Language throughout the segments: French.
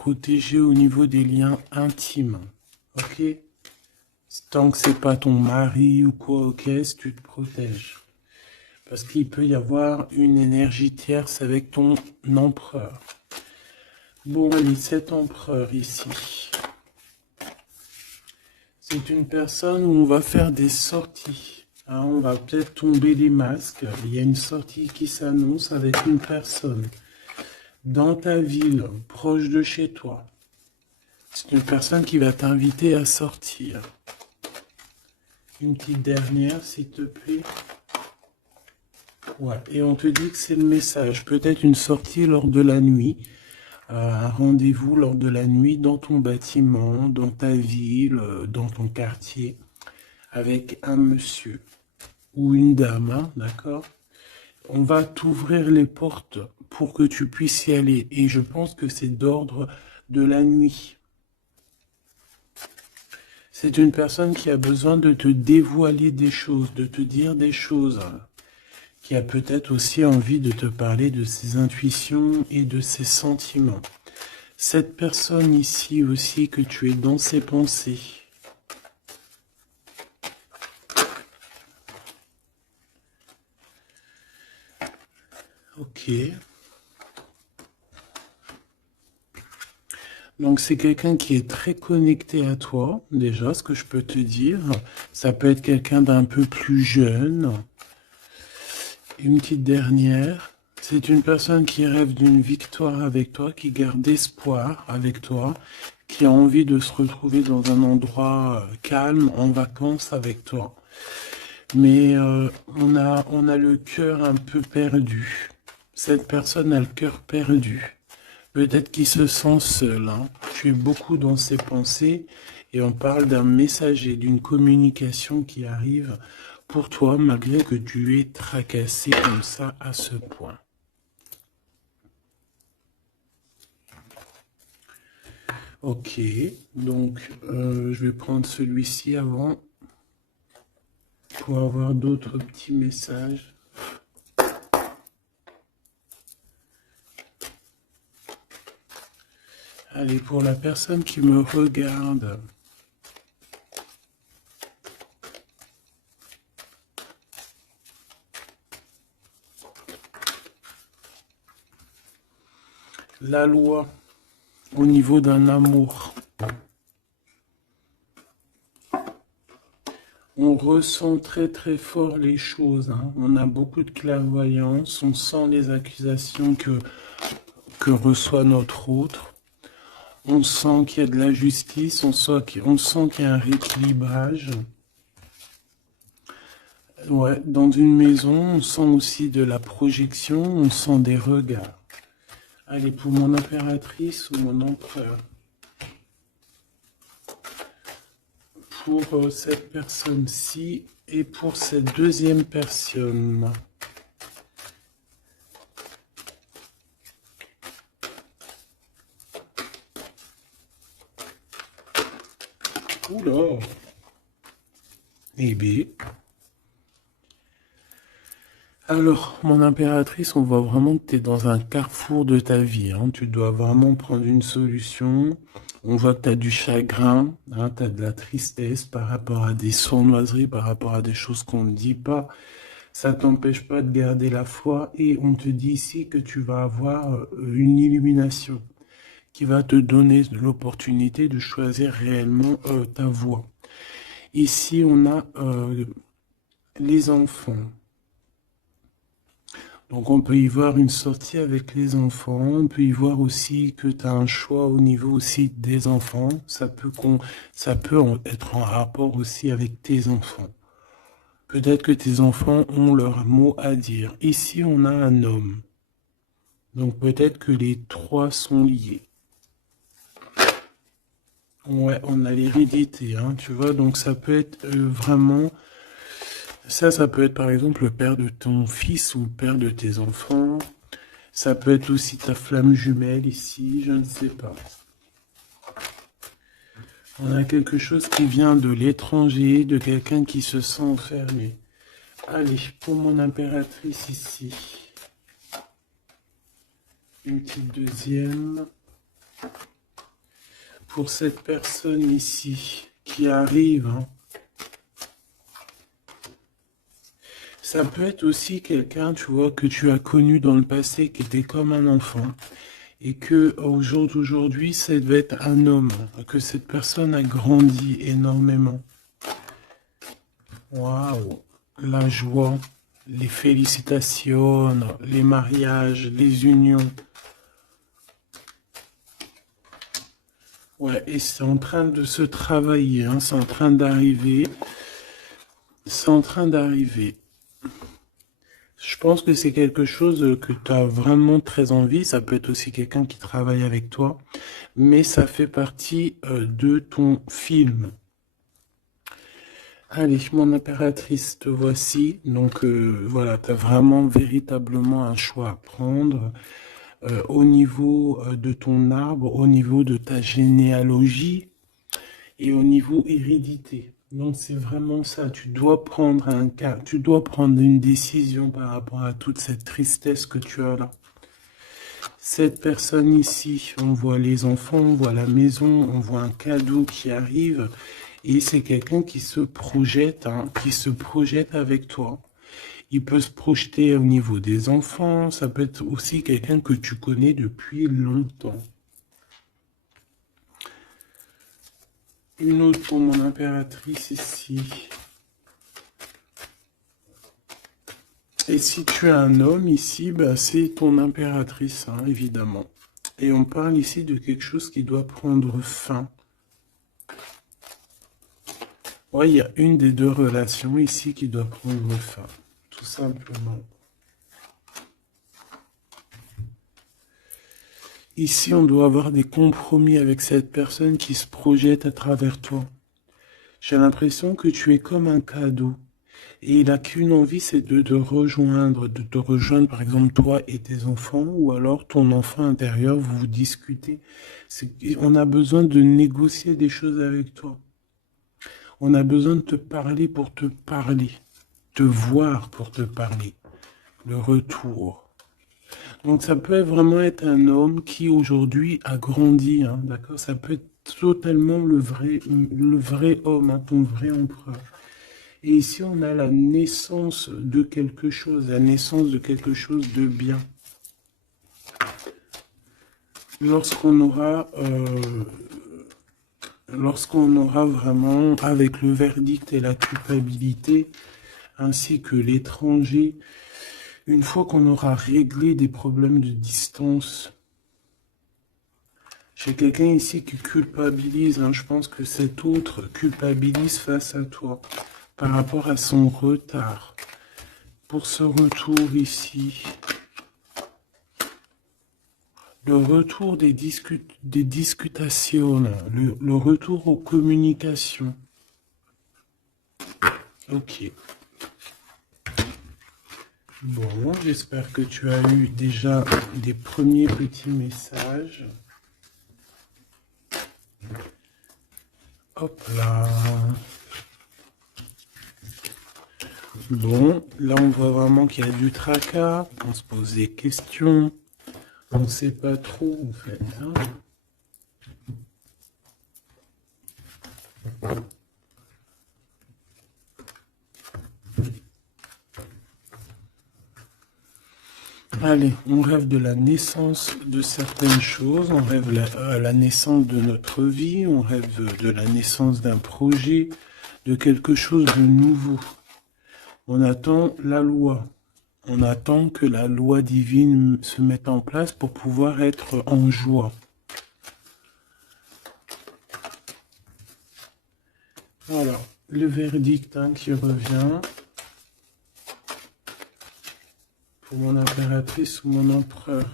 protéger au niveau des liens intimes. Ok? Tant que c'est pas ton mari ou quoi, ok, si tu te protèges. Parce qu'il peut y avoir une énergie tierce avec ton empereur. Bon, allez, cet empereur ici. C'est une personne où on va faire des sorties. Hein, on va peut-être tomber les masques. Il y a une sortie qui s'annonce avec une personne. Dans ta ville, proche de chez toi. C'est une personne qui va t'inviter à sortir. Une petite dernière, s'il te plaît. Ouais, et on te dit que c'est le message. Peut-être une sortie lors de la nuit. Un rendez-vous lors de la nuit dans ton bâtiment, dans ta ville, dans ton quartier, avec un monsieur ou une dame, hein, d'accord? On va t'ouvrir les portes pour que tu puisses y aller. Et je pense que c'est d'ordre de la nuit. C'est une personne qui a besoin de te dévoiler des choses, de te dire des choses, qui a peut-être aussi envie de te parler de ses intuitions et de ses sentiments. Cette personne ici aussi, que tu es dans ses pensées. Ok. Donc c'est quelqu'un qui est très connecté à toi, déjà, ce que je peux te dire. Ça peut être quelqu'un d'un peu plus jeune. Une petite dernière. C'est une personne qui rêve d'une victoire avec toi, qui garde espoir avec toi, qui a envie de se retrouver dans un endroit calme, en vacances avec toi. Mais on a le cœur un peu perdu. Cette personne a le cœur perdu. Peut-être qu'il se sent seul. Hein. Tu es beaucoup dans ses pensées et on parle d'un messager, d'une communication qui arrive pour toi malgré que tu es tracassé comme ça à ce point. Ok, donc je vais prendre celui-ci avant pour avoir d'autres petits messages. Allez, pour la personne qui me regarde, la loi au niveau d'un amour. On ressent très très fort les choses, hein. On a beaucoup de clairvoyance, on sent les accusations que reçoit notre autre. On sent qu'il y a de la justice, on sent qu'il y a un rééquilibrage. Ouais, dans une maison, on sent aussi de la projection, on sent des regards. Allez, pour mon impératrice ou mon empereur. Pour cette personne-ci et pour cette deuxième personne. Oula. Eh bien. Alors, mon impératrice, on voit vraiment que tu es dans un carrefour de ta vie. Hein. Tu dois vraiment prendre une solution. On voit que tu as du chagrin, hein, tu as de la tristesse par rapport à des sournoiseries, par rapport à des choses qu'on ne dit pas. Ça t'empêche pas de garder la foi et on te dit ici que tu vas avoir une illumination qui va te donner l'opportunité de choisir réellement ta voie. Ici, on a les enfants. Donc on peut y voir une sortie avec les enfants, on peut y voir aussi que tu as un choix au niveau aussi des enfants, ça peut être en rapport aussi avec tes enfants. Peut-être que tes enfants ont leur mot à dire. Ici on a un homme, donc peut-être que les trois sont liés. Ouais, on a l'hérédité, hein, tu vois, donc ça peut être vraiment... Ça peut être par exemple le père de ton fils ou le père de tes enfants. Ça peut être aussi ta flamme jumelle ici, je ne sais pas. On a quelque chose qui vient de l'étranger, de quelqu'un qui se sent enfermé. Allez, pour mon impératrice ici. Une petite deuxième. pour cette personne ici qui arrive, hein. Ça peut être aussi quelqu'un, tu vois, que tu as connu dans le passé, qui était comme un enfant, et que au jour d'aujourd'hui, ça devait être un homme, que cette personne a grandi énormément. Waouh, la joie, les félicitations, les mariages, les unions. Ouais, et c'est en train de se travailler, hein, c'est en train d'arriver. C'est en train d'arriver. Je pense que c'est quelque chose que tu as vraiment très envie. Ça peut être aussi quelqu'un qui travaille avec toi, mais ça fait partie de ton film. Allez, mon impératrice, te voici. Donc voilà, tu as vraiment véritablement un choix à prendre au niveau de ton arbre, au niveau de ta généalogie et au niveau hérédité. Donc c'est vraiment ça, tu dois prendre un cas, tu dois prendre une décision par rapport à toute cette tristesse que tu as là. Cette personne ici, on voit les enfants, on voit la maison, on voit un cadeau qui arrive, et c'est quelqu'un qui se projette, hein, qui se projette avec toi. Il peut se projeter au niveau des enfants, ça peut être aussi quelqu'un que tu connais depuis longtemps. Une autre pour mon impératrice ici. Et si tu as un homme ici, bah, c'est ton impératrice, hein, évidemment. Et on parle ici de quelque chose qui doit prendre fin. Ouais, il y a une des deux relations ici qui doit prendre fin, tout simplement. Ici, on doit avoir des compromis avec cette personne qui se projette à travers toi. J'ai l'impression que tu es comme un cadeau. Et il n'a qu'une envie, c'est de te rejoindre par exemple toi et tes enfants, ou alors ton enfant intérieur, vous discutez. On a besoin de négocier des choses avec toi. On a besoin de te parler pour te parler, te voir pour te parler. Le retour. Donc ça peut vraiment être un homme qui aujourd'hui a grandi, hein, d'accord? Ça peut être totalement le vrai homme, hein, ton vrai empereur. Et ici, on a la naissance de quelque chose, la naissance de quelque chose de bien. Lorsqu'on aura vraiment, avec le verdict et la culpabilité, ainsi que l'étranger, une fois qu'on aura réglé des problèmes de distance, j'ai quelqu'un ici qui culpabilise, hein, je pense que cet autre culpabilise face à toi, par rapport à son retard. Pour ce retour ici, le retour des discutations, le retour aux communications. Ok. Bon, j'espère que tu as eu déjà des premiers petits messages. Hop là. Bon, là on voit vraiment qu'il y a du tracas, on se pose des questions, on ne sait pas trop en fait, hein. Allez, on rêve de la naissance de certaines choses, on rêve la naissance de notre vie, on rêve de la naissance d'un projet, de quelque chose de nouveau. On attend la loi. On attend que la loi divine se mette en place pour pouvoir être en joie. Voilà, le verdict, hein, qui revient. Pour mon impératrice ou mon empereur.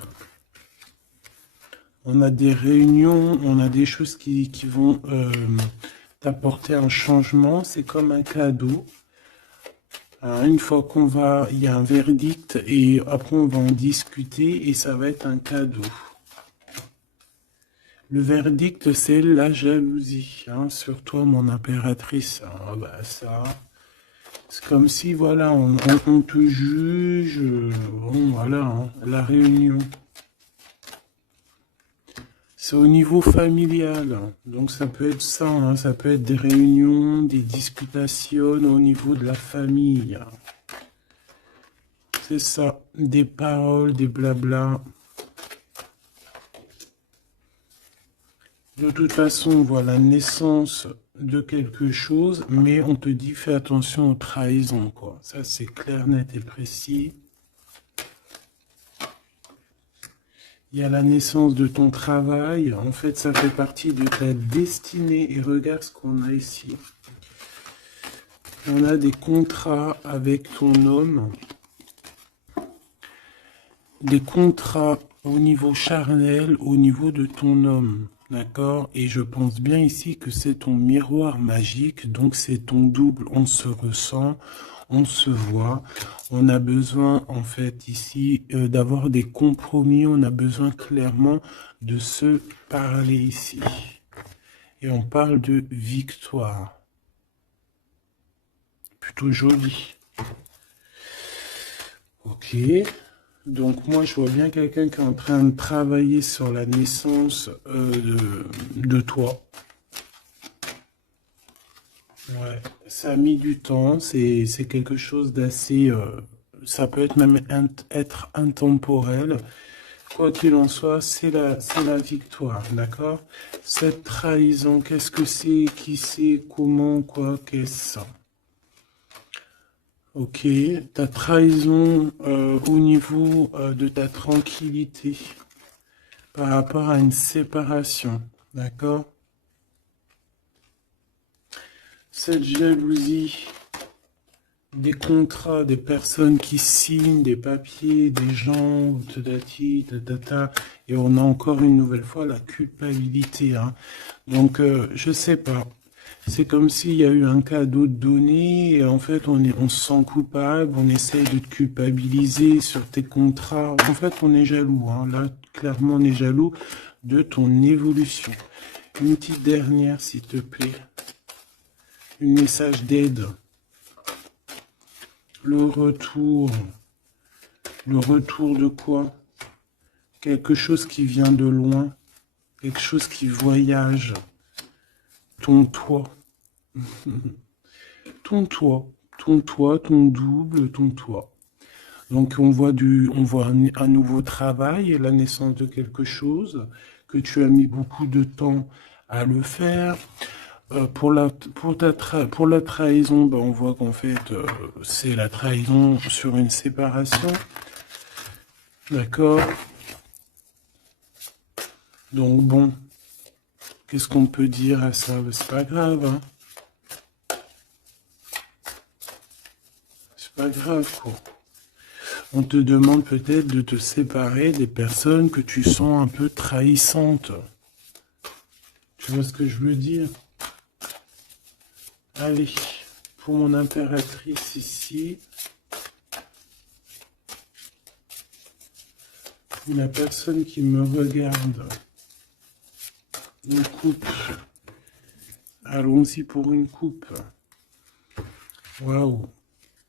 On a des réunions, on a des choses qui vont t'apporter un changement. C'est comme un cadeau. Une fois il y a un verdict et après on va en discuter et ça va être un cadeau. Le verdict, c'est la jalousie, hein, sur toi, mon impératrice. Ah, bah ça, c'est comme si, voilà, on te juge. Bon, voilà, hein, la réunion. C'est au niveau familial. Donc ça peut être ça, hein, ça peut être des réunions, des disputations au niveau de la famille. C'est ça, des paroles, des blabla. De toute façon, on voit la naissance de quelque chose, mais on te dit fais attention aux trahisons, quoi. Ça, c'est clair, net et précis. Il y a la naissance de ton travail. En fait, ça fait partie de ta destinée. Et regarde ce qu'on a ici. On a des contrats avec ton homme. Des contrats au niveau charnel, au niveau de ton homme. D'accord? Et je pense bien ici que c'est ton miroir magique. Donc, c'est ton double. On se ressent. On se voit, on a besoin en fait ici d'avoir des compromis, on a besoin clairement de se parler ici. Et on parle de victoire. Plutôt joli. Ok. Donc moi je vois bien quelqu'un qui est en train de travailler sur la naissance de toi. Ouais, ça a mis du temps, c'est quelque chose d'assez... ça peut être même être intemporel. Quoi qu'il en soit, c'est la victoire, d'accord? Cette trahison, qu'est-ce que c'est? Qui c'est? Comment? Quoi? Qu'est-ce? Ok, ta trahison au niveau de ta tranquillité par rapport à une séparation, d'accord? Cette jalousie, des contrats, des personnes qui signent, des papiers, des gens, tatati, tatata, et on a encore une nouvelle fois la culpabilité, hein. Donc, je sais pas. C'est comme s'il y a eu un cadeau donné, et en fait, on se sent coupable, on essaye de te culpabiliser sur tes contrats. En fait, on est jaloux, hein. Là, clairement, on est jaloux de ton évolution. Une petite dernière, s'il te plaît. Un message d'aide. Le retour. Le retour de quoi? Quelque chose qui vient de loin. Quelque chose qui voyage. Ton toit. Ton toit. Ton toit, ton double, ton toit. Donc on voit un nouveau travail, la naissance de quelque chose, que tu as mis beaucoup de temps à le faire. Pour la trahison, ben, on voit qu'en fait, c'est la trahison sur une séparation. D'accord? Donc bon, qu'est-ce qu'on peut dire à ça? C'est pas grave, hein? C'est pas grave, quoi. On te demande peut-être de te séparer des personnes que tu sens un peu trahissantes. Tu vois ce que je veux dire? Allez, pour mon impératrice ici, la personne qui me regarde, une coupe. Allons-y pour une coupe. Waouh.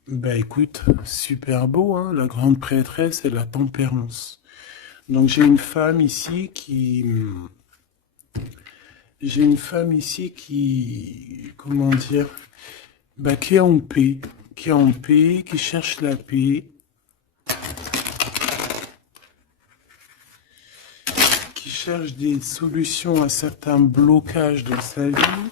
Bah écoute, super beau, hein, la grande prêtresse et la tempérance. Donc j'ai une femme ici qui... J'ai une femme ici qui... Comment dire? Bah qui est en paix. Qui est en paix, qui cherche la paix. Qui cherche des solutions à certains blocages dans sa vie.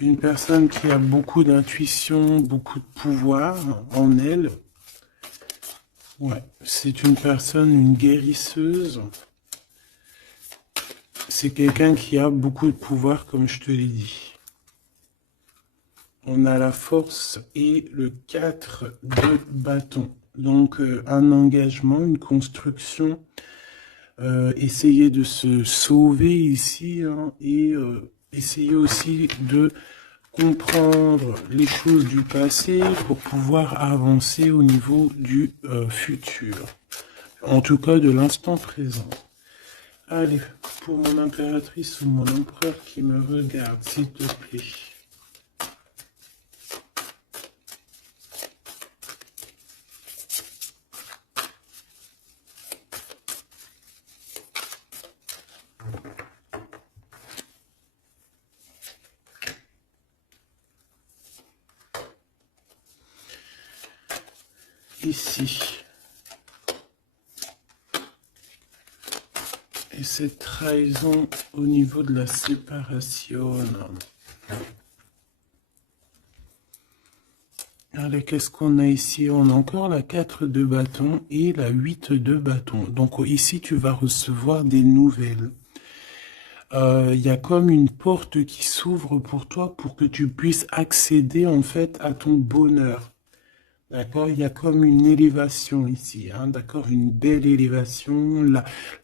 Une personne qui a beaucoup d'intuition, beaucoup de pouvoir en elle. Ouais, c'est une personne, une guérisseuse. C'est quelqu'un qui a beaucoup de pouvoir, comme je te l'ai dit. On a la force et le 4 de bâton. Donc, un engagement, une construction. Essayer de se sauver ici, hein, et essayer aussi de comprendre les choses du passé pour pouvoir avancer au niveau du futur. En tout cas, de l'instant présent. Allez, pour mon impératrice ou mon empereur qui me regarde, s'il te plaît. ici. Et cette trahison au niveau de la séparation. Allez, qu'est-ce qu'on a ici? On a encore la 4 de bâton et la 8 de bâton. Donc ici, tu vas recevoir des nouvelles. Il y a comme une porte qui s'ouvre pour toi pour que tu puisses accéder en fait à ton bonheur. D'accord? Il y a comme une élévation ici, hein, d'accord? Une belle élévation,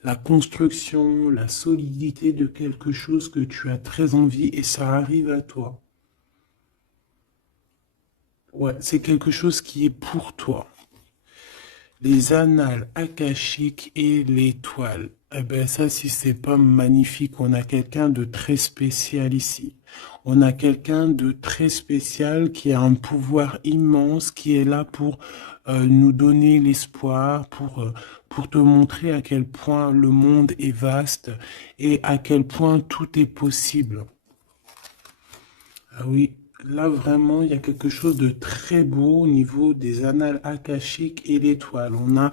la construction, la solidité de quelque chose que tu as très envie et ça arrive à toi. Ouais, c'est quelque chose qui est pour toi. Les annales akashiques et l'étoile. Eh ben ça, si c'est pas magnifique, on a quelqu'un de très spécial ici. On a quelqu'un de très spécial qui a un pouvoir immense, qui est là pour nous donner l'espoir, pour te montrer à quel point le monde est vaste et à quel point tout est possible. Ah oui, là vraiment, il y a quelque chose de très beau au niveau des annales akashiques et l'étoile. On a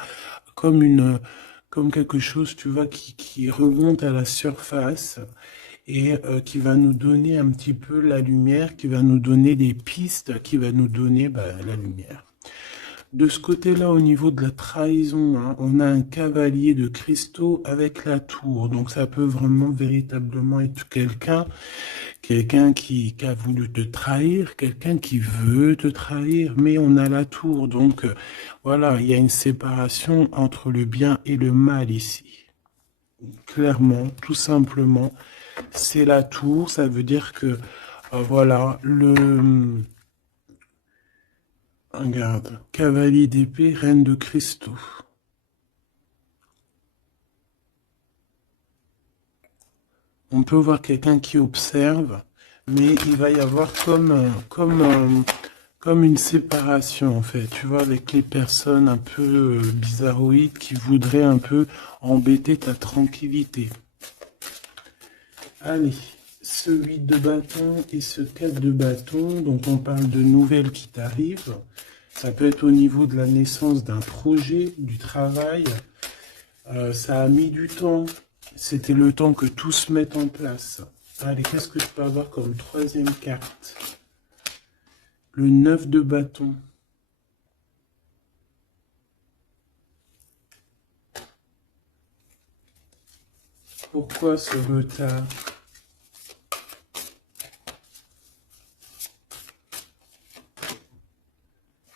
comme quelque chose, tu vois, qui remonte à la surface et qui va nous donner un petit peu la lumière, qui va nous donner des pistes, qui va nous donner la lumière. De ce côté-là, au niveau de la trahison, hein, on a un cavalier de cristaux avec la tour. Donc ça peut vraiment véritablement être quelqu'un qui a voulu te trahir, quelqu'un qui veut te trahir, mais on a la tour. Donc voilà, il y a une séparation entre le bien et le mal ici. Clairement, tout simplement, c'est la tour. Ça veut dire que, voilà, regarde, cavalier d'épée, reine de cristaux. On peut voir quelqu'un qui observe, mais il va y avoir comme une séparation, en fait, tu vois, avec les personnes un peu bizarroïdes qui voudraient un peu embêter ta tranquillité. Allez, ce 8 de bâton et ce 4 de bâton, donc on parle de nouvelles qui t'arrivent. Ça peut être au niveau de la naissance d'un projet, du travail. Ça a mis du temps. C'était le temps que tout se mette en place. Allez, qu'est-ce que je peux avoir comme troisième carte? Le 9 de bâton. Pourquoi ce retard?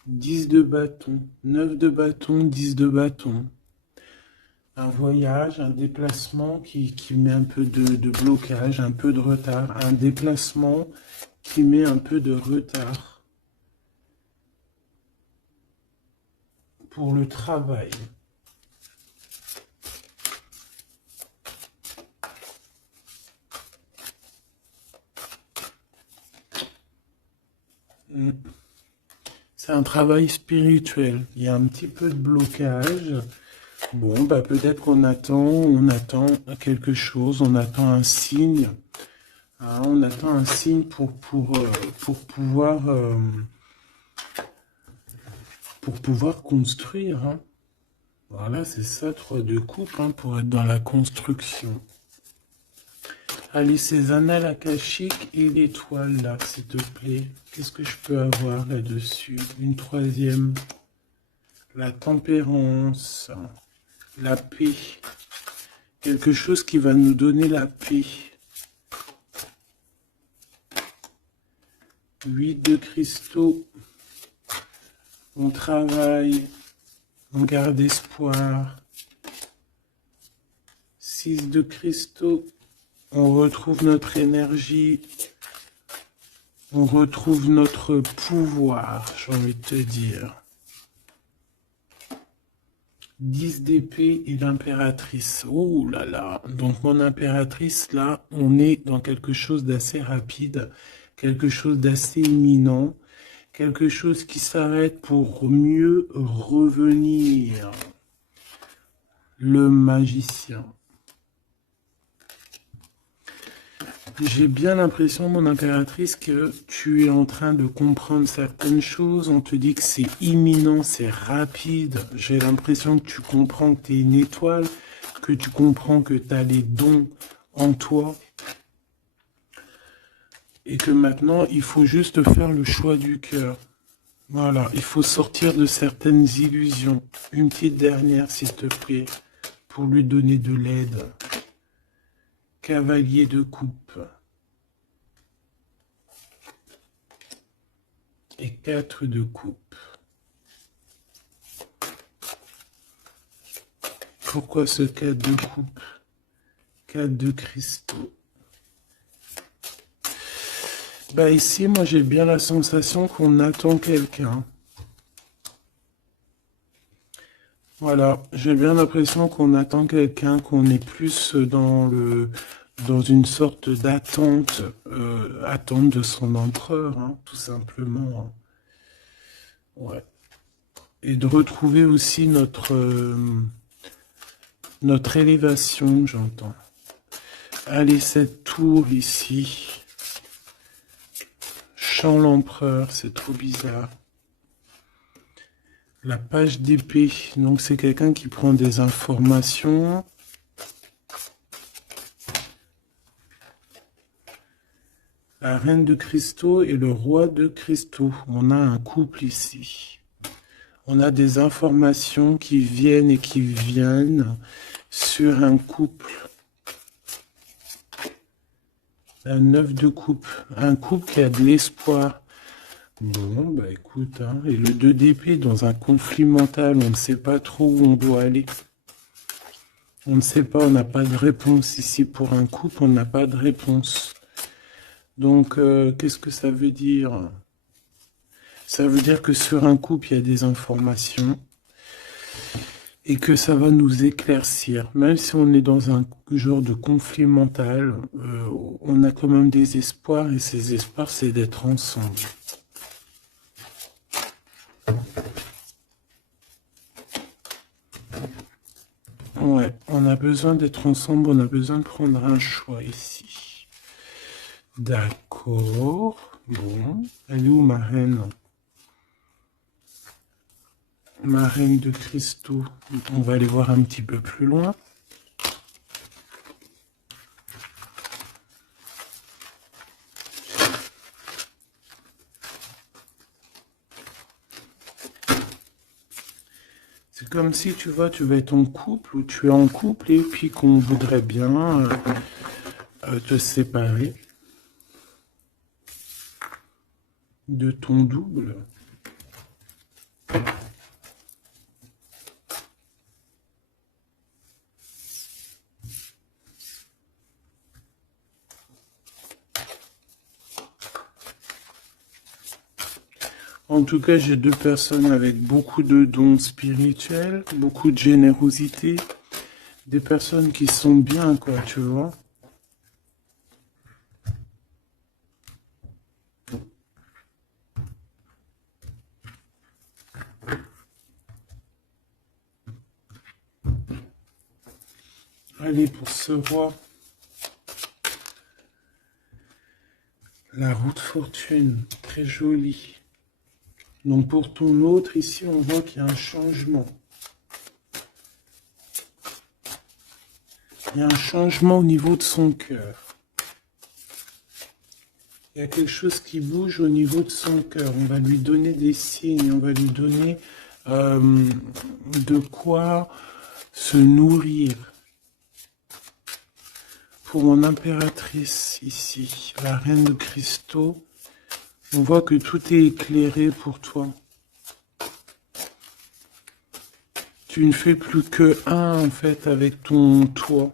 Dix de bâton, 9 de bâton, 10 de bâton. Un voyage, un déplacement qui met un peu de blocage, un peu de retard. Un déplacement qui met un peu de retard pour le travail. C'est un travail spirituel. Il y a un petit peu de blocage. Bon, peut-être qu'on on attend quelque chose, on attend un signe. Hein, on attend un signe pour pouvoir construire. Hein. Voilà, c'est ça, 3 de coupe, hein, pour être dans la construction. Allez, ces annales akashiques et l'étoile, là, s'il te plaît. Qu'est-ce que je peux avoir là-dessus? Une troisième. La tempérance. La paix. Quelque chose qui va nous donner la paix. 8 de cristaux. On travaille. On garde espoir. 6 de cristaux. On retrouve notre énergie. On retrouve notre pouvoir, j'ai envie de te dire. 10 d'épée et l'impératrice. Oh là là. Donc mon impératrice, là, on est dans quelque chose d'assez rapide, quelque chose d'assez imminent, quelque chose qui s'arrête pour mieux revenir. Le magicien. J'ai bien l'impression, mon impératrice, que tu es en train de comprendre certaines choses. On te dit que c'est imminent, c'est rapide. J'ai l'impression que tu comprends que tu es une étoile, que tu comprends que tu as les dons en toi. Et que maintenant, il faut juste faire le choix du cœur. Voilà, il faut sortir de certaines illusions. Une petite dernière, s'il te plaît, pour lui donner de l'aide. Cavalier de coupe. Et 4 de coupe. Pourquoi ce 4 de coupe? 4 de cristaux. Bah ici, moi j'ai bien la sensation qu'on attend quelqu'un. Voilà, j'ai bien l'impression qu'on attend quelqu'un, qu'on est plus dans une sorte d'attente, attente de son empereur, hein, tout simplement. Hein. Ouais. Et de retrouver aussi notre élévation, j'entends. Allez, cette tour ici. Chant l'empereur, c'est trop bizarre. La page d'épée, donc c'est quelqu'un qui prend des informations. La reine de cristaux et le roi de cristaux. On a un couple ici. On a des informations qui viennent et qui viennent sur un couple. Un 9 de coupe. Un couple qui a de l'espoir. Bon, bah écoute, hein, et le 2 d'épée dans un conflit mental, on ne sait pas trop où on doit aller. On ne sait pas, on n'a pas de réponse ici. Pour un couple, on n'a pas de réponse. Donc, qu'est-ce que ça veut dire? Ça veut dire que sur un couple, il y a des informations et que ça va nous éclaircir. Même si on est dans un genre de conflit mental, on a quand même des espoirs et ces espoirs, c'est d'être ensemble. Ouais, on a besoin d'être ensemble, on a besoin de prendre un choix ici. D'accord. Bon, elle est où ma reine? Ma reine de cristaux. On va aller voir un petit peu plus loin. C'est comme si, tu vois, tu vas être en couple ou tu es en couple et puis qu'on voudrait bien te séparer de ton double. En tout cas, j'ai deux personnes avec beaucoup de dons spirituels, beaucoup de générosité, des personnes qui sont bien, quoi, tu vois. Allez, pour ce roi, la roue de fortune, très jolie. Donc pour ton autre, ici, on voit qu'il y a un changement. Il y a un changement au niveau de son cœur. Il y a quelque chose qui bouge au niveau de son cœur. On va lui donner des signes, on va lui donner de quoi se nourrir. Pour mon impératrice ici, la reine de cristaux, on voit que tout est éclairé pour toi. Tu ne fais plus que un en fait avec ton toit.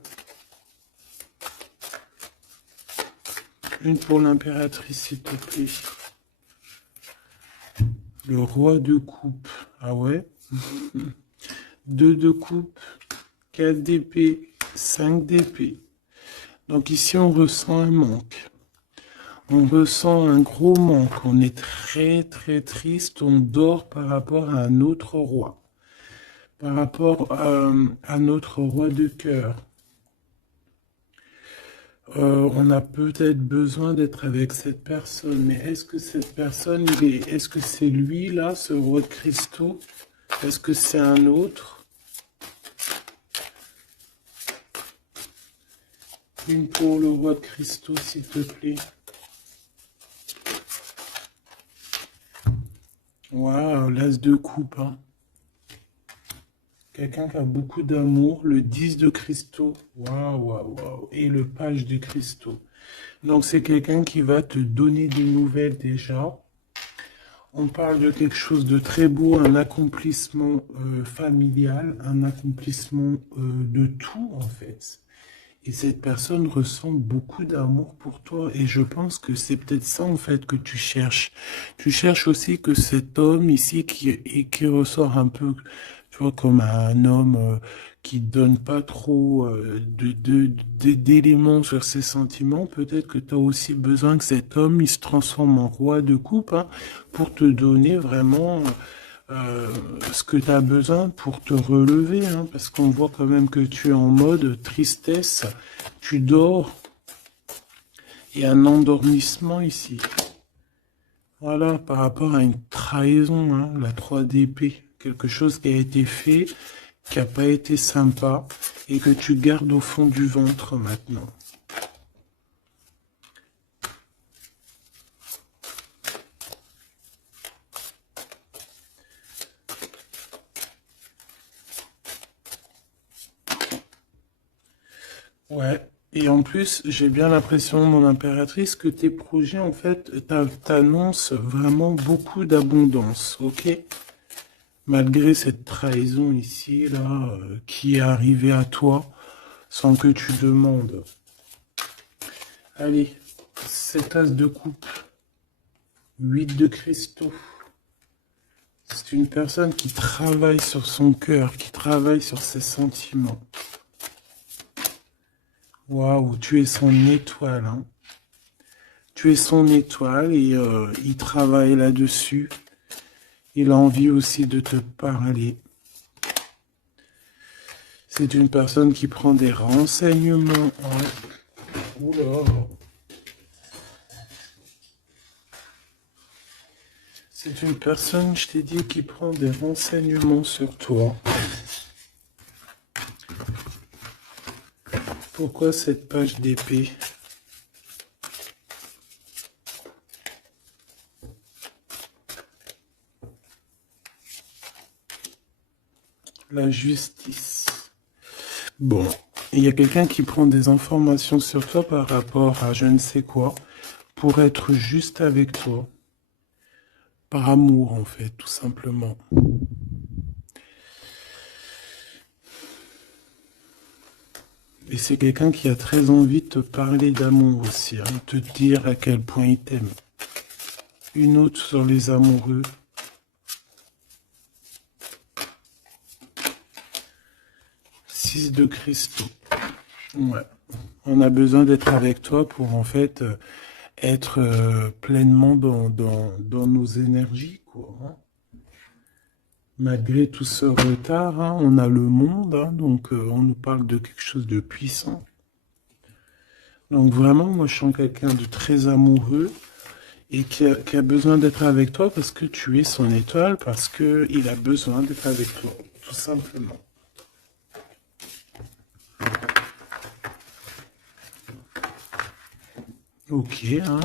Une pour l'impératrice, s'il te plaît. Le roi de coupe. Ah ouais. 2 de coupe, 4 d'épée, 5 d'épée. Donc ici, on ressent un manque. On ressent un gros manque. On est très, très triste. On dort par rapport à un autre roi. Par rapport à notre roi de cœur. On a peut-être besoin d'être avec cette personne, mais est-ce que cette personne, est-ce que c'est lui là, ce roi de cristaux? Est-ce que c'est un autre? Une pour le roi de cristaux, s'il te plaît. Waouh, l'as de coupe, hein. Quelqu'un qui a beaucoup d'amour, le 10 de cristaux, waouh, waouh, waouh, et le page de cristaux. Donc c'est quelqu'un qui va te donner des nouvelles déjà. On parle de quelque chose de très beau, un accomplissement familial, un accomplissement de tout en fait. Et cette personne ressent beaucoup d'amour pour toi. Et je pense que c'est peut-être ça en fait que tu cherches. Tu cherches aussi que cet homme ici qui ressort un peu, tu vois, comme un homme qui donne pas trop d'éléments sur ses sentiments. Peut-être que tu as aussi besoin que cet homme il se transforme en roi de coupe, hein, pour te donner vraiment euh, ce que tu as besoin pour te relever, hein, parce qu'on voit quand même que tu es en mode tristesse, tu dors, et un endormissement ici. Voilà, par rapport à une trahison, hein, la 3 d'épée, quelque chose qui a été fait, qui n'a pas été sympa, et que tu gardes au fond du ventre maintenant. Ouais. Et en plus, j'ai bien l'impression, mon impératrice, que tes projets, en fait, t'annoncent vraiment beaucoup d'abondance, ok? Malgré cette trahison ici, là, qui est arrivée à toi, sans que tu demandes. Allez, cet as de coupe, 8 de cristaux. C'est une personne qui travaille sur son cœur, qui travaille sur ses sentiments. Waouh, tu es son étoile, hein. Tu es son étoile et il travaille là-dessus. Il a envie aussi de te parler. C'est une personne qui prend des renseignements. Ouais. Oula. C'est une personne, je t'ai dit, qui prend des renseignements sur toi. Pourquoi cette page d'épée? La justice. Bon, il y a quelqu'un qui prend des informations sur toi par rapport à je ne sais quoi, pour être juste avec toi. Par amour, en fait, tout simplement. Et c'est quelqu'un qui a très envie de te parler d'amour aussi, hein, te dire à quel point il t'aime. Une autre sur les amoureux. Six de cristaux. Ouais. On a besoin d'être avec toi pour en fait être pleinement dans nos énergies, quoi, hein. Malgré tout ce retard, hein, on a le monde, hein, donc on nous parle de quelque chose de puissant. Donc vraiment, moi je sens quelqu'un de très amoureux et qui a besoin d'être avec toi parce que tu es son étoile, parce qu'il a besoin d'être avec toi, tout simplement. Ok, hein.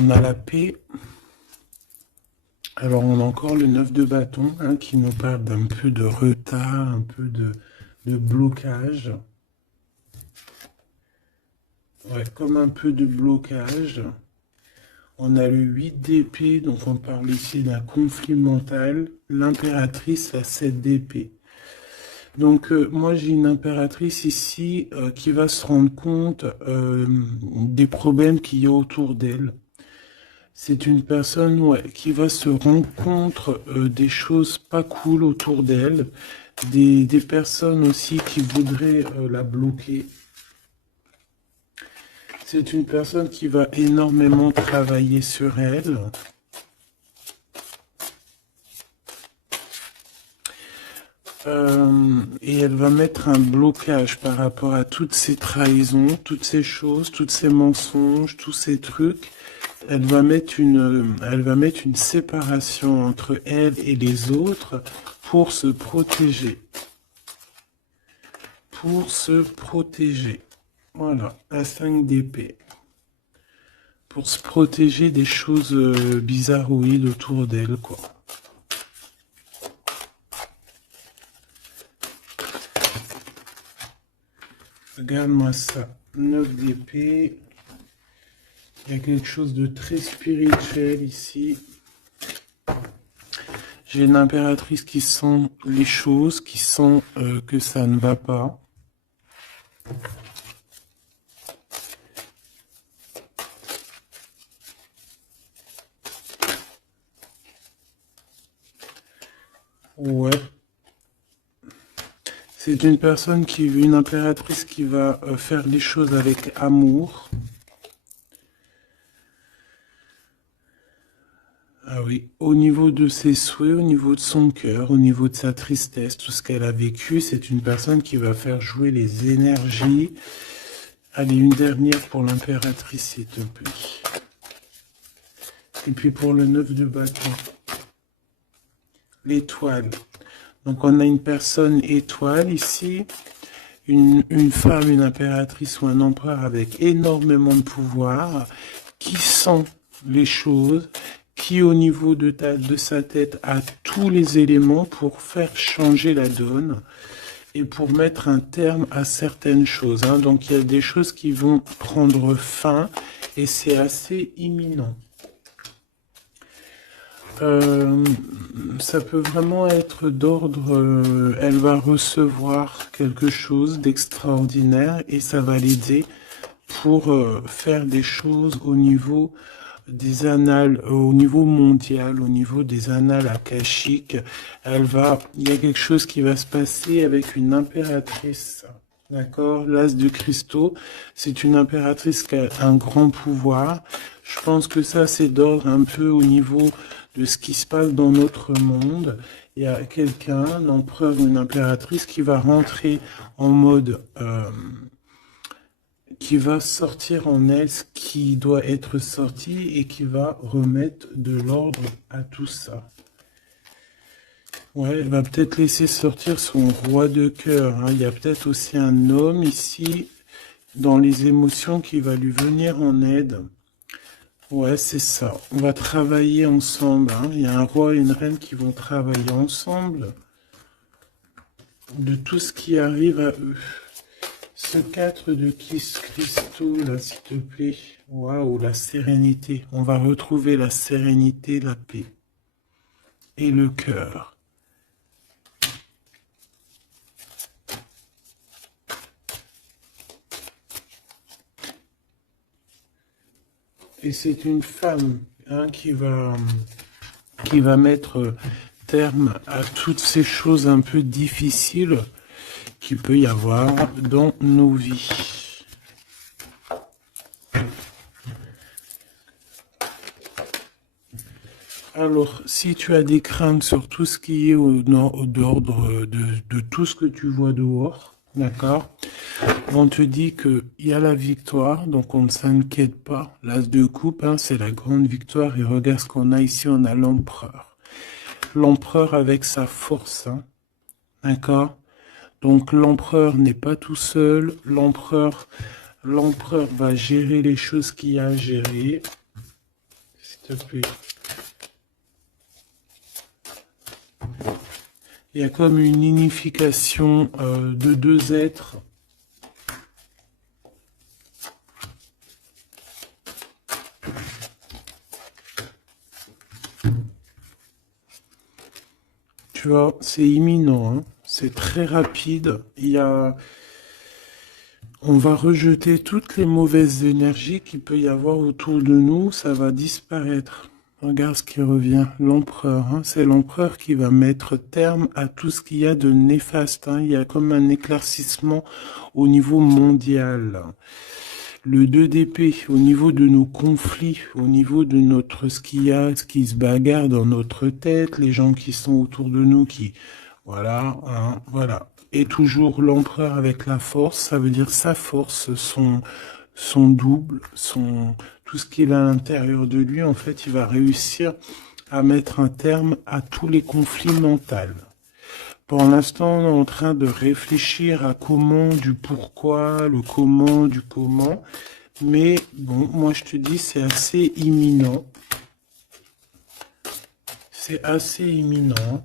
On a la paix. Alors on a encore le 9 de bâton, hein, qui nous parle d'un peu de retard, un peu de blocage. Ouais, comme un peu de blocage. On a le 8 d'épée, donc on parle ici d'un conflit mental. L'impératrice, la 7 d'épée. Donc moi j'ai une impératrice ici qui va se rendre compte des problèmes qu'il y a autour d'elle. C'est une personne qui va se rendre compte des choses pas cool autour d'elle, des personnes aussi qui voudraient la bloquer. C'est une personne qui va énormément travailler sur elle. Et elle va mettre un blocage par rapport à toutes ces trahisons, toutes ces choses, tous ces mensonges, tous ces trucs. Elle va mettre une séparation entre elle et les autres pour se protéger. Pour se protéger. Voilà, la 5 d'épée. Pour se protéger des choses bizarroïdes autour d'elle, quoi. Regarde-moi ça. 9 d'épée. Il y a quelque chose de très spirituel ici. J'ai une impératrice qui sent les choses, qui sent que ça ne va pas. Ouais. C'est une impératrice qui va faire les choses avec amour. Ah oui, au niveau de ses souhaits, au niveau de son cœur, au niveau de sa tristesse, tout ce qu'elle a vécu, c'est une personne qui va faire jouer les énergies. Allez, une dernière pour l'impératrice, s'il te plaît. Et puis pour le 9 de bâton, l'étoile. Donc on a une personne étoile ici, une femme, une impératrice ou un empereur avec énormément de pouvoir, qui sent les choses, qui au niveau de sa tête a tous les éléments pour faire changer la donne et pour mettre un terme à certaines choses. Hein. Donc il y a des choses qui vont prendre fin et c'est assez imminent. Ça peut vraiment être d'ordre, elle va recevoir quelque chose d'extraordinaire et ça va l'aider pour faire des choses au niveau des annales, au niveau mondial, au niveau des annales akashiques. Il y a quelque chose qui va se passer avec une impératrice. D'accord, l'as de cristaux, c'est une impératrice qui a un grand pouvoir. Je pense que ça, c'est d'ordre un peu au niveau de ce qui se passe dans notre monde. Il y a quelqu'un, un empereur ou une impératrice, qui va rentrer en mode... qui va sortir en elle ce qui doit être sorti et qui va remettre de l'ordre à tout ça. Ouais, elle va peut-être laisser sortir son roi de cœur. Hein. Il y a peut-être aussi un homme ici, dans les émotions, qui va lui venir en aide. Ouais, c'est ça. On va travailler ensemble. Hein. Il y a un roi et une reine qui vont travailler ensemble de tout ce qui arrive à eux. Ce 4 de cristaux, là, s'il te plaît. Waouh, la sérénité. On va retrouver la sérénité, la paix. Et le cœur. Et c'est une femme hein, qui va mettre terme à toutes ces choses un peu difficiles qu'il peut y avoir dans nos vies. Alors, si tu as des craintes sur tout ce qui est d'ordre de tout ce que tu vois dehors, d'accord, on te dit qu'il y a la victoire, donc on ne s'inquiète pas. L'as de coupe, hein, c'est la grande victoire. Et regarde ce qu'on a ici, on a l'empereur. L'empereur avec sa force, hein, d'accord. Donc l'empereur n'est pas tout seul. L'empereur va gérer les choses qu'il y a à gérer. S'il te plaît. Il y a comme une unification de deux êtres. tu vois, c'est imminent, hein. C'est très rapide. On va rejeter toutes les mauvaises énergies qu'il peut y avoir autour de nous. Ça va disparaître. Regarde ce qui revient. L'empereur, hein. C'est l'empereur qui va mettre terme à tout ce qu'il y a de néfaste, hein. Il y a comme un éclaircissement au niveau mondial. Le 2 d'épée, au niveau de nos conflits, au niveau de ce qu'il y a, ce qui se bagarre dans notre tête, les gens qui sont autour de nous, voilà, hein, voilà. Et toujours l'empereur avec la force, ça veut dire sa force, son double, tout ce qu'il a à l'intérieur de lui, en fait, il va réussir à mettre un terme à tous les conflits mentaux. Pour l'instant, on est en train de réfléchir à comment, du pourquoi, le comment, du comment. Mais bon, moi je te dis, c'est assez imminent. C'est assez imminent.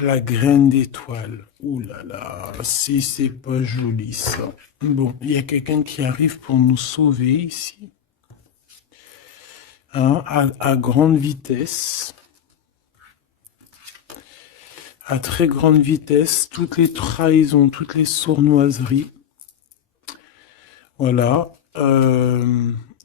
La graine d'étoile. Ouh là là, si c'est pas joli ça. Bon, il y a quelqu'un qui arrive pour nous sauver ici. Hein, à grande vitesse. À très grande vitesse. Toutes les trahisons, toutes les sournoiseries. Voilà.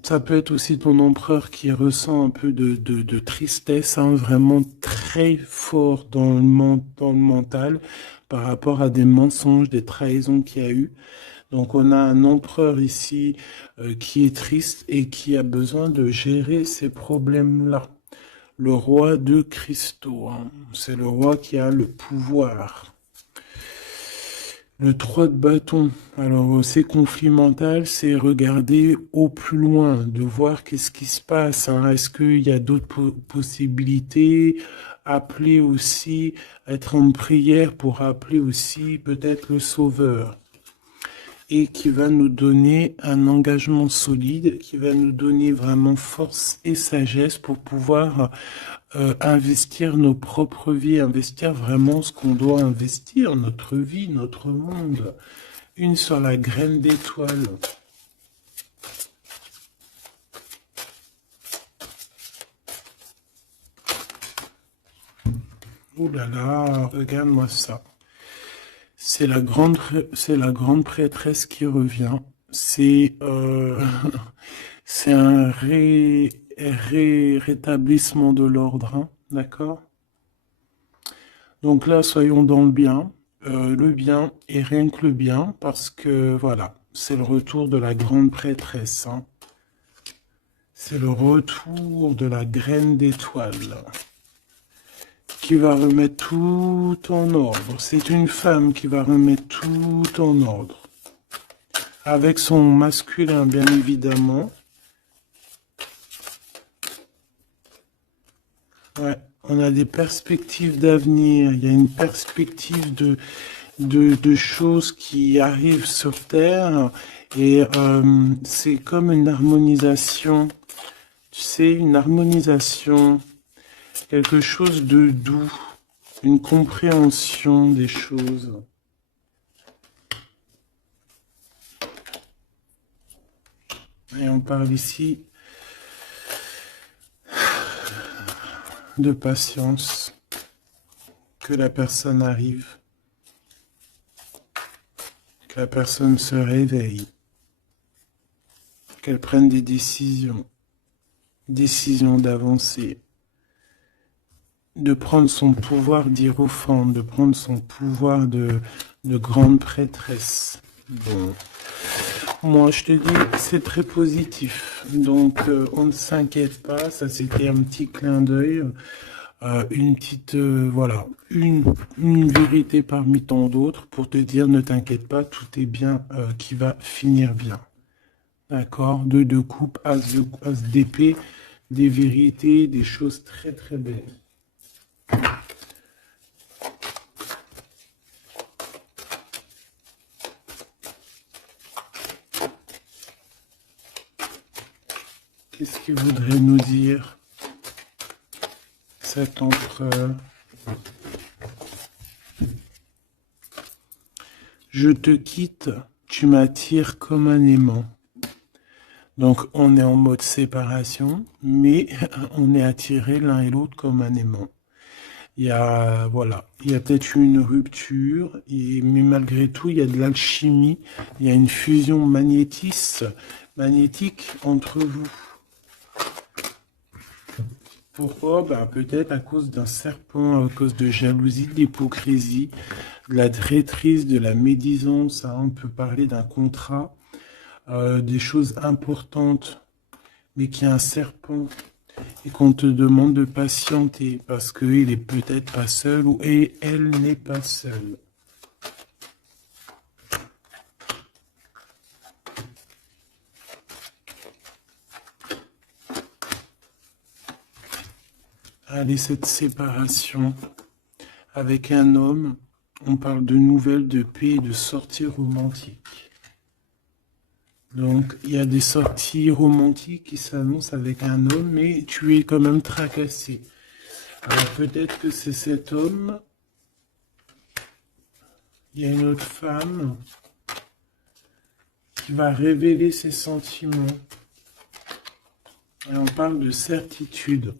Ça peut être aussi ton empereur qui ressent un peu de tristesse, hein, vraiment très fort dans le mental par rapport à des mensonges, des trahisons qu'il y a eu. Donc on a un empereur ici qui est triste et qui a besoin de gérer ces problèmes-là. Le roi de cristaux, hein, c'est le roi qui a le pouvoir. Le 3 de bâton, alors ces conflits mentaux, c'est regarder au plus loin, de voir qu'est-ce qui se passe, hein. Est-ce qu'il y a d'autres possibilités, appeler aussi, être en prière pour appeler aussi peut-être le Sauveur, et qui va nous donner un engagement solide, qui va nous donner vraiment force et sagesse pour pouvoir investir nos propres vies, investir vraiment ce qu'on doit investir, notre vie, notre monde. Une sur la graine d'étoile. Ouh là là, regarde-moi ça. C'est la grande prêtresse qui revient. C'est c'est un rétablissement de l'ordre, hein, d'accord? Donc là, soyons dans le bien et rien que le bien, parce que voilà, c'est le retour de la grande prêtresse, hein. C'est le retour de la graine d'étoile qui va remettre tout en ordre. C'est une femme qui va remettre tout en ordre. Avec son masculin, bien évidemment. Ouais, on a des perspectives d'avenir. Il y a une perspective de choses qui arrivent sur Terre. Et c'est comme une harmonisation. Tu sais, une harmonisation. Quelque chose de doux. Une compréhension des choses. Et on parle ici de patience, que la personne arrive, que la personne se réveille, qu'elle prenne des décisions d'avancer, de prendre son pouvoir d'hiérophante, de prendre son pouvoir de grande prêtresse. Bon. Moi, je te dis, c'est très positif. Donc, on ne s'inquiète pas. Ça, c'était un petit clin d'œil. Une petite, voilà, une vérité parmi tant d'autres pour te dire, ne t'inquiète pas, tout est bien qui va finir bien. D'accord? Deux de coupe, as d'épée, des vérités, des choses très très belles. Qu'est-ce qu'il voudrait nous dire, cet empereur? Je te quitte, tu m'attires comme un aimant. Donc, on est en mode séparation, mais on est attirés l'un et l'autre comme un aimant. Il y a, voilà, il y a peut-être eu une rupture, mais malgré tout, il y a de l'alchimie, il y a une fusion magnétique entre vous. Pourquoi? Ben, peut-être à cause d'un serpent, à cause de jalousie, de l'hypocrisie, de la traîtrise, de la médisance. Hein. On peut parler d'un contrat, des choses importantes, mais qu'il y a un serpent et qu'on te demande de patienter parce qu'il est peut-être pas seul ou et elle n'est pas seule. Allez, cette séparation avec un homme, on parle de nouvelles, de paix et de sorties romantiques. Donc, il y a des sorties romantiques qui s'annoncent avec un homme, mais tu es quand même tracassé. Alors, peut-être que c'est cet homme. Il y a une autre femme qui va révéler ses sentiments. Et on parle de certitude.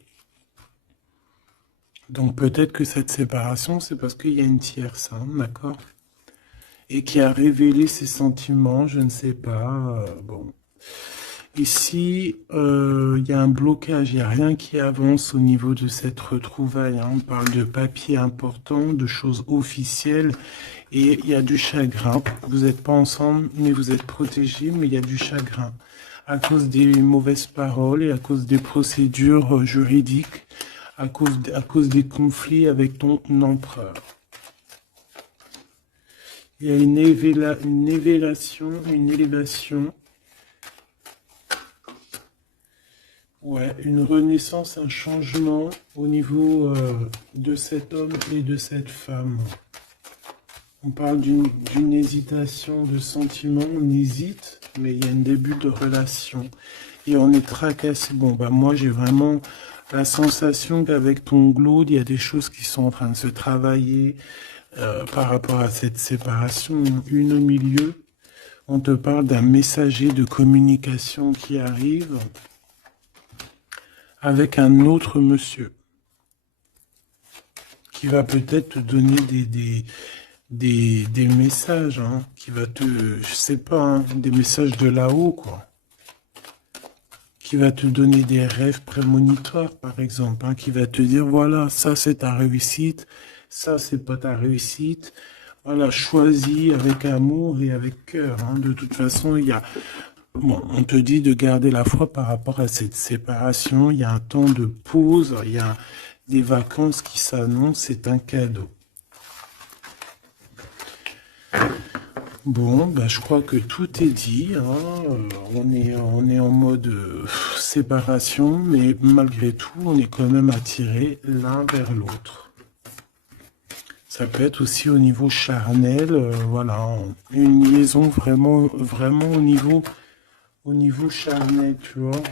Donc peut-être que cette séparation, c'est parce qu'il y a une tierce, hein, d'accord? Et qui a révélé ses sentiments, je ne sais pas. Bon. Ici, il y a un blocage, il n'y a rien qui avance au niveau de cette retrouvaille. Hein. On parle de papiers importants, de choses officielles, et il y a du chagrin. Vous n'êtes pas ensemble, mais vous êtes protégés, mais il y a du chagrin. À cause des mauvaises paroles et à cause des procédures juridiques, à cause des conflits avec ton empereur. Il y a une élévation. Ouais, une renaissance, un changement au niveau de cet homme et de cette femme. On parle d'une hésitation de sentiment, on hésite, mais il y a un début de relation. Et on est tracassé. Bon, bah moi j'ai vraiment la sensation qu'avec ton glaude, il y a des choses qui sont en train de se travailler par rapport à cette séparation. Une au milieu, on te parle d'un messager de communication qui arrive avec un autre monsieur qui va peut-être te donner des messages, hein, qui va te, je sais pas, hein, des messages de là-haut, quoi. Qui va te donner des rêves prémonitoires, par exemple, hein, qui va te dire, voilà, ça c'est ta réussite, ça c'est pas ta réussite, voilà, choisis avec amour et avec cœur, hein. De toute façon, il y a, bon, on te dit de garder la foi par rapport à cette séparation, il y a un temps de pause, il y a des vacances qui s'annoncent, c'est un cadeau. Bon, bah, je crois que tout est dit, hein. On est en mode séparation, mais malgré tout, on est quand même attirés l'un vers l'autre. Ça peut être aussi au niveau charnel, voilà, une liaison vraiment au niveau charnel, tu vois.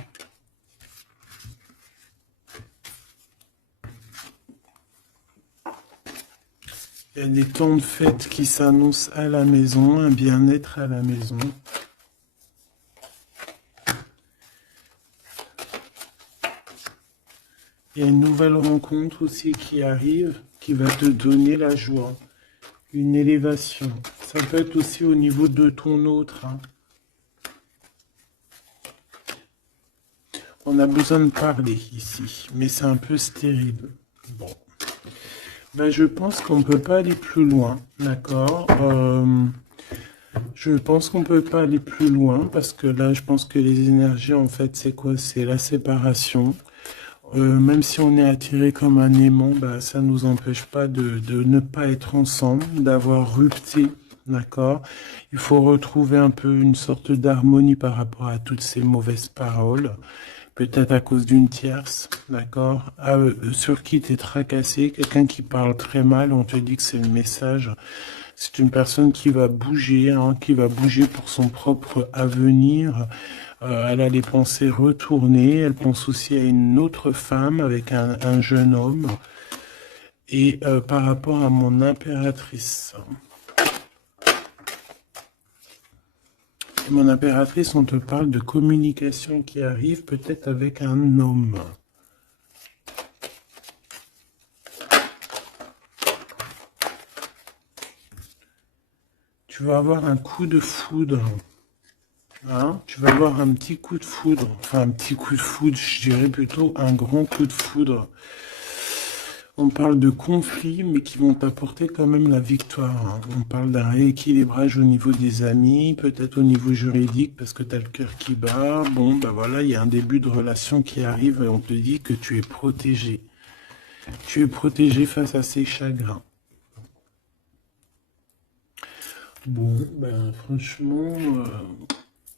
Il y a des temps de fête qui s'annoncent à la maison, un bien-être à la maison. Il y a une nouvelle rencontre aussi qui arrive, qui va te donner la joie, une élévation. Ça peut être aussi au niveau de ton autre. Hein. On a besoin de parler ici, mais c'est un peu stérile. Bon. Ben, je pense qu'on ne peut pas aller plus loin, d'accord? Je pense qu'on ne peut pas aller plus loin parce que là, je pense que les énergies, en fait, c'est quoi? C'est la séparation. Même si on est attiré comme un aimant, bah, ça ne nous empêche pas de ne pas être ensemble, d'avoir rupté, d'accord? Il faut retrouver un peu une sorte d'harmonie par rapport à toutes ces mauvaises paroles, peut-être à cause d'une tierce, d'accord? Sur qui tu es tracassé, quelqu'un qui parle très mal, on te dit que c'est le message. C'est une personne qui va bouger, hein, qui va bouger pour son propre avenir. Elle a les pensées retournées. Elle pense aussi à une autre femme avec un jeune homme. Et par rapport à mon impératrice. Et mon impératrice, on te parle de communication qui arrive peut-être avec un homme. Tu vas avoir un coup de foudre. Hein, tu vas avoir un petit coup de foudre. Enfin, un petit coup de foudre, je dirais plutôt un grand coup de foudre. On parle de conflits, mais qui vont t'apporter quand même la victoire. Hein. On parle d'un rééquilibrage au niveau des amis, peut-être au niveau juridique, parce que tu as le cœur qui bat. Bon, ben voilà, il y a un début de relation qui arrive et on te dit que tu es protégé. Tu es protégé face à ces chagrins. Bon, ben franchement,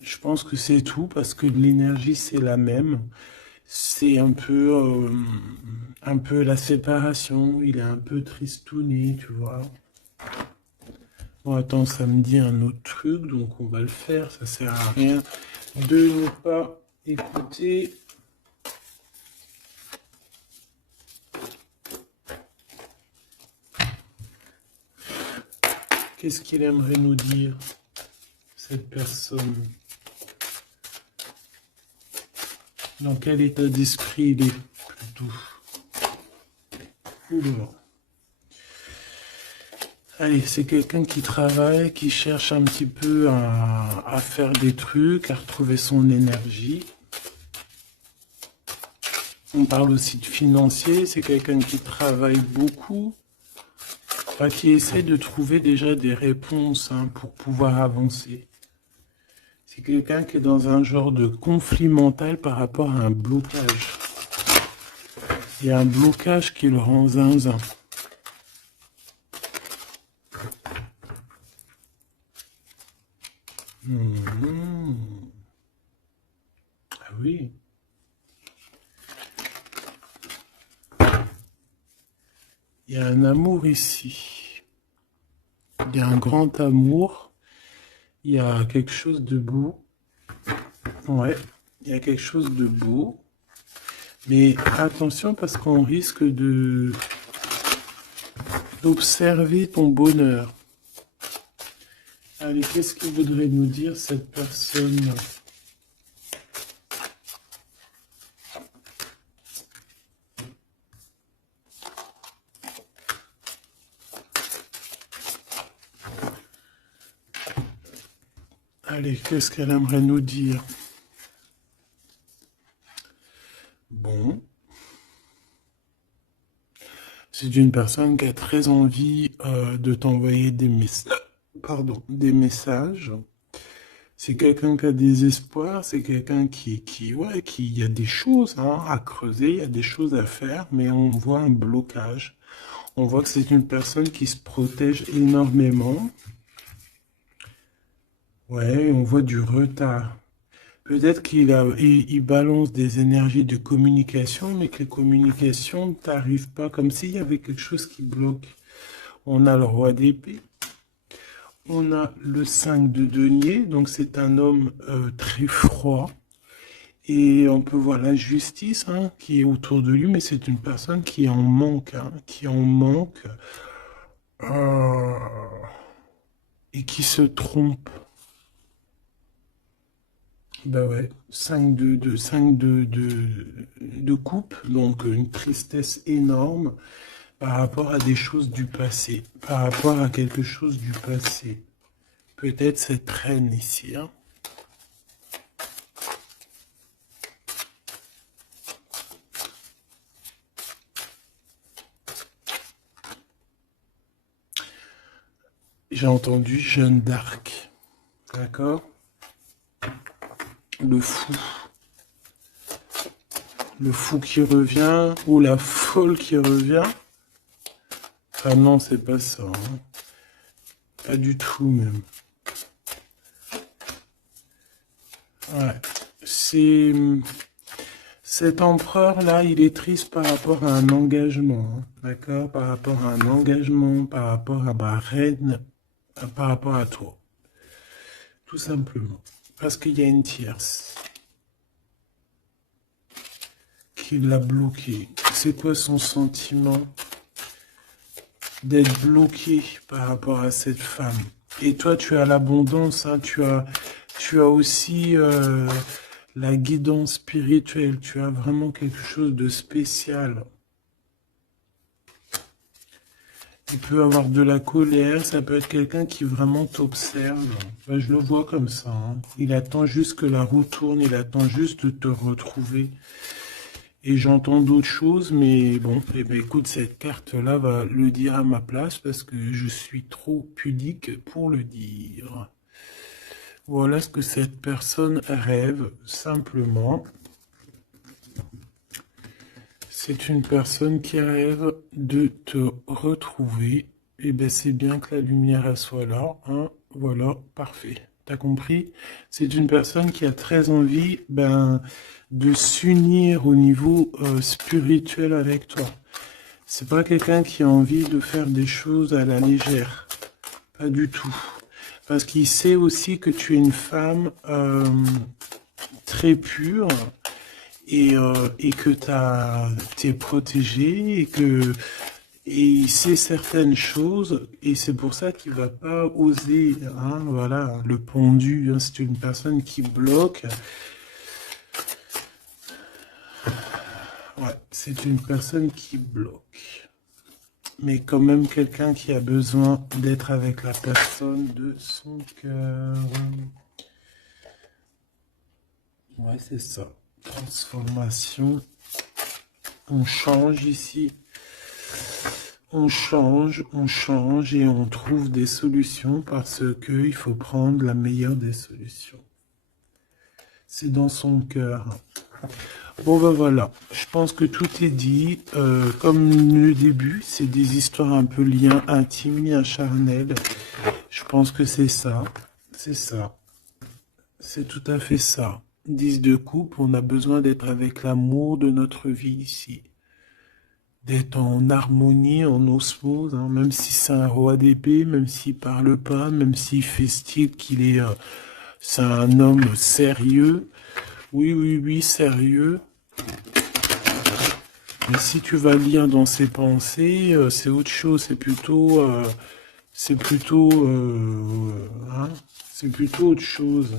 je pense que c'est tout, parce que l'énergie, c'est la même. C'est un peu la séparation. Il est un peu tristouné, tu vois. Bon, attends, ça me dit un autre truc, donc on va le faire. Ça sert à rien de ne pas écouter. Qu'est-ce qu'il aimerait nous dire, cette personne? Dans quel état d'esprit il est, plutôt? Oula. Allez, c'est quelqu'un qui travaille, qui cherche un petit peu à faire des trucs, à retrouver son énergie. On parle aussi de financier, c'est quelqu'un qui travaille beaucoup, qui essaie de trouver déjà des réponses pour pouvoir avancer. C'est quelqu'un qui est dans un genre de conflit mental par rapport à un blocage. Il y a un blocage qui le rend zinzin. Ah oui. Il y a un amour ici. Il y a un grand amour. Il y a quelque chose de beau. Ouais, il y a quelque chose de beau. Mais attention parce qu'on risque d'observer ton bonheur. Allez, qu'est-ce que voudrait nous dire cette personne? Allez, qu'est-ce qu'elle aimerait nous dire? Bon. C'est une personne qui a très envie de t'envoyer des messages. Pardon, des messages. C'est quelqu'un qui a des espoirs, c'est quelqu'un ouais, il y a des choses à creuser, il y a des choses à faire, mais on voit un blocage. On voit que c'est une personne qui se protège énormément. Ouais, on voit du retard. Peut-être il balance des énergies de communication, mais que les communications ne t'arrivent pas, comme s'il y avait quelque chose qui bloque. On a le roi d'épée. On a le 5 de denier, donc c'est un homme très froid. Et on peut voir la justice qui est autour de lui, mais c'est une personne qui en manque, euh, et qui se trompe. Bah ouais, 5 de coupe, donc une tristesse énorme par rapport à des choses du passé, par rapport à quelque chose du passé. Peut-être cette reine ici, J'ai entendu Jeanne d'Arc, d'accord? Le fou. Le fou qui revient, ou la folle qui revient. Ah non, c'est pas ça. Pas du tout, même. Ouais. C'est... Cet empereur-là, il est triste par rapport à un engagement. D'accord? Par rapport à un engagement, par rapport à ma reine, par rapport à toi. Tout simplement. Parce qu'il y a une tierce qui l'a bloqué. C'est quoi son sentiment d'être bloqué par rapport à cette femme? Et toi, tu as l'abondance, tu as Tu as aussi la guidance spirituelle. Tu as vraiment quelque chose de spécial. Il peut avoir de la colère. Ça peut être quelqu'un qui vraiment t'observe. Ben, je le vois comme ça. Hein. Il attend juste que la roue tourne. Il attend juste de te retrouver. Et j'entends d'autres choses, mais bon, eh ben, écoute, cette carte-là va le dire à ma place parce que je suis trop pudique pour le dire. Voilà ce que cette personne rêve, simplement. C'est une personne qui rêve de te retrouver. Et ben c'est bien que la lumière elle soit là, hein. Voilà, parfait. T'as compris? C'est une personne qui a très envie de s'unir au niveau spirituel avec toi. C'est pas quelqu'un qui a envie de faire des choses à la légère. Pas du tout. Parce qu'il sait aussi que tu es une femme très pure et que t'es protégée et il sait certaines choses et c'est pour ça qu'il va pas oser, hein, voilà, le pendu, hein, c'est une personne qui bloque. Ouais, c'est une personne qui bloque. Mais quand même quelqu'un qui a besoin d'être avec la personne de son cœur. Ouais, c'est ça. Transformation. On change ici. On change et on trouve des solutions parce que il faut prendre la meilleure des solutions. C'est dans son cœur. Bon ben voilà, je pense que tout est dit. Comme le début, c'est des histoires un peu liens intimes, liens charnels. Je pense que c'est ça. C'est ça. C'est tout à fait ça. 10 de coupe, on a besoin d'être avec l'amour de notre vie ici. D'être en harmonie, en osmose, hein, même si c'est un roi d'épée, même s'il parle pas, même s'il fait style qu'il est... c'est un homme sérieux. Oui, oui, oui, sérieux. Mais si tu vas lire dans ses pensées, c'est autre chose, c'est plutôt... hein, c'est plutôt autre chose.